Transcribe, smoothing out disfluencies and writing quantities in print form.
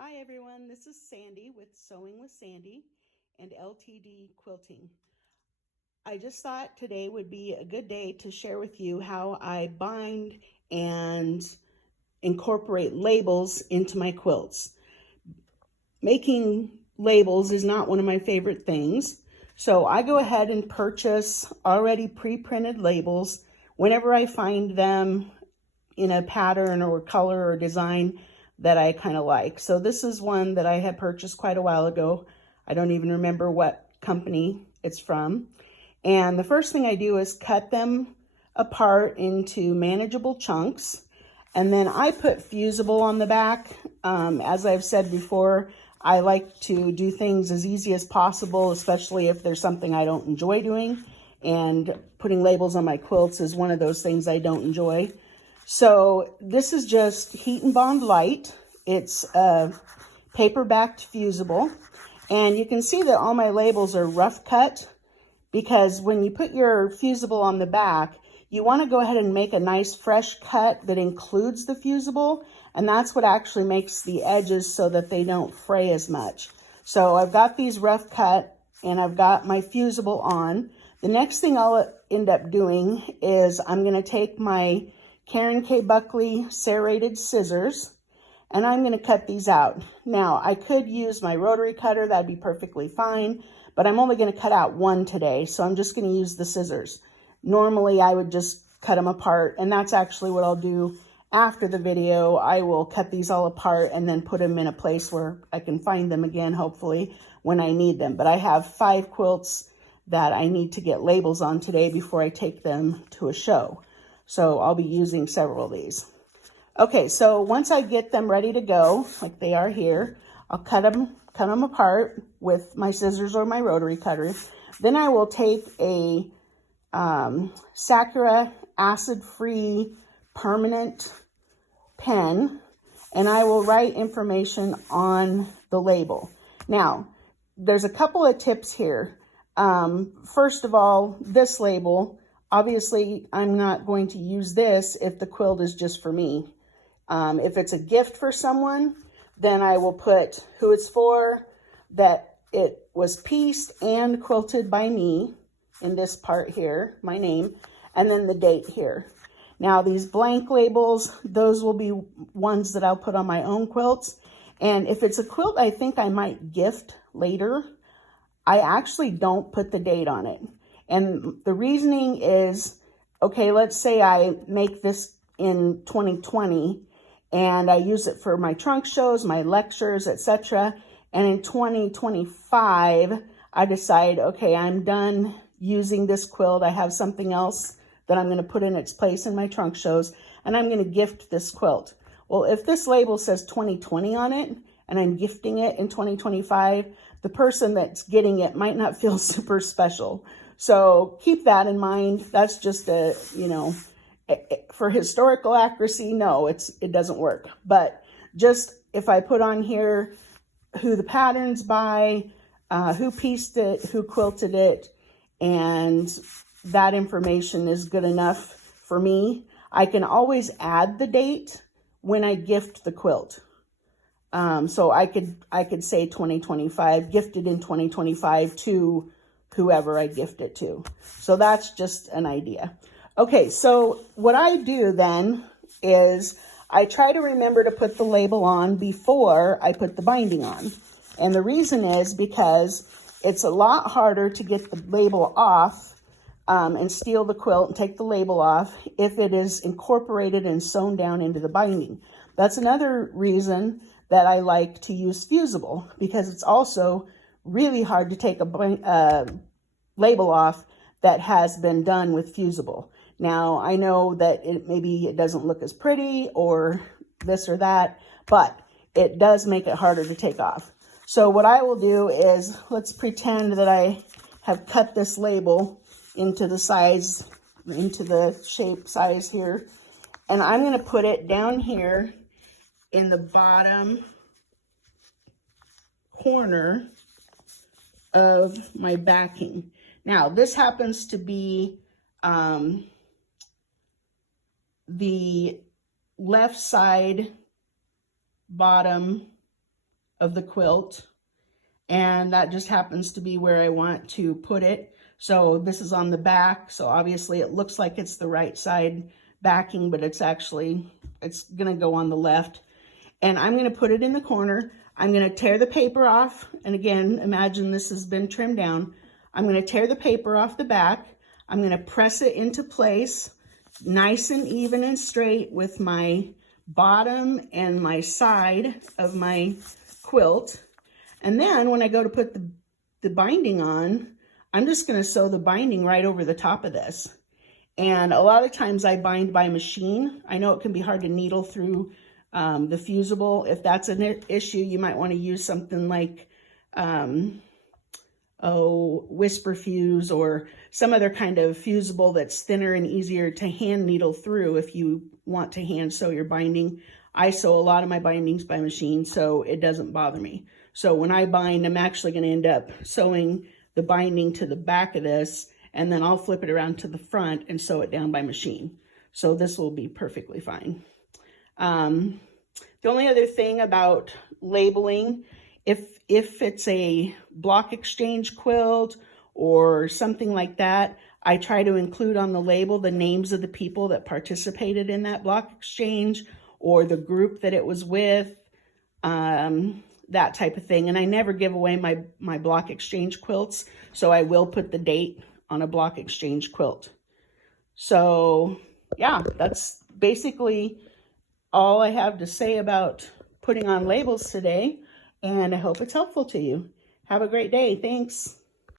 Hi everyone, this is Sandy with Sewing with Sandy and LTD Quilting. I just thought today would be a good day to share with you how I bind and incorporate labels into my quilts. Making labels is not one of my favorite things, so I go ahead and purchase already pre-printed labels whenever I find them in a pattern or color or design that I kind of like. So this is one that I had purchased quite a while ago. I don't even remember what company it's from. And the first thing I do is cut them apart into manageable chunks. And then I put fusible on the back. As I've said before, I like to do things as easy as possible, especially if there's something I don't enjoy doing. And putting labels on my quilts is one of those things I don't enjoy. So this is just Heat and Bond Light. It's a paper-backed fusible. And you can see that all my labels are rough cut because when you put your fusible on the back, you want to go ahead and make a nice fresh cut that includes the fusible. And that's what actually makes the edges so that they don't fray as much. So I've got these rough cut and I've got my fusible on. The next thing I'll end up doing is I'm going to take my Karen K. Buckley serrated scissors, and I'm going to cut these out. Now, I could use my rotary cutter, that'd be perfectly fine, but I'm only going to cut out one today, so I'm just going to use the scissors. Normally, I would just cut them apart, and that's actually what I'll do after the video. I will cut these all apart and then put them in a place where I can find them again, hopefully, when I need them. But I have 5 quilts that I need to get labels on today before I take them to a show. So I'll be using several of these. Okay, so once I get them ready to go, like they are here, I'll cut them apart with my scissors or my rotary cutter. Then I will take a Sakura acid-free permanent pen, and I will write information on the label. Now, there's a couple of tips here. First of all, this label, obviously, I'm not going to use this if the quilt is just for me. If it's a gift for someone, then I will put who it's for, that it was pieced and quilted by me in this part here, my name, and then the date here. Now, these blank labels, those will be ones that I'll put on my own quilts. And if it's a quilt I think I might gift later, I actually don't put the date on it. And the reasoning is, okay, let's say I make this in 2020 and I use it for my trunk shows, my lectures, etc. And in 2025, I decide, okay, I'm done using this quilt. I have something else that I'm going to put in its place in my trunk shows, and I'm going to gift this quilt. Well, if this label says 2020 on it and I'm gifting it in 2025, the person that's getting it might not feel super special. So keep that in mind. That's just a, for historical accuracy, no, it doesn't work. But just if I put on here who the pattern's by, who pieced it, who quilted it, and that information is good enough for me, I can always add the date when I gift the quilt. So I could say 2025, gifted in 2025 to whoever I gift it to. So that's just an idea. Okay, so what I do then is I try to remember to put the label on before I put the binding on. And the reason is because it's a lot harder to get the label off and steal the quilt and take the label off if it is incorporated and sewn down into the binding. That's another reason that I like to use fusible, because it's also really hard to take a label off that has been done with fusible. Now, I know that maybe it doesn't look as pretty or this or that, but it does make it harder to take off. So what I will do is, let's pretend that I have cut this label into the size, into the shape size here, and I'm going to put it down here in the bottom corner of my backing. Now, this happens to be the left side bottom of the quilt, and that just happens to be where I want to put it. So this is on the back, so obviously it looks like it's the right side backing, but it's gonna go on the left. And I'm gonna put it in the corner. I'm gonna tear the paper off, and again, imagine this has been trimmed down. I'm gonna tear the paper off the back. I'm gonna press it into place, nice and even and straight with my bottom and my side of my quilt. And then when I go to put the binding on, I'm just gonna sew the binding right over the top of this. And a lot of times I bind by machine. I know it can be hard to needle through the fusible. If that's an issue, you might want to use something like Whisper Fuse or some other kind of fusible that's thinner and easier to hand needle through if you want to hand sew your binding. I sew a lot of my bindings by machine, so it doesn't bother me. So when I bind, I'm actually going to end up sewing the binding to the back of this, and then I'll flip it around to the front and sew it down by machine. So this will be perfectly fine. The only other thing about labeling, if it's a block exchange quilt or something like that, I try to include on the label the names of the people that participated in that block exchange or the group that it was with, that type of thing. And I never give away my block exchange quilts, so I will put the date on a block exchange quilt. So yeah, that's basically all I have to say about putting on labels today, and I hope it's helpful to you. Have a great day. Thanks.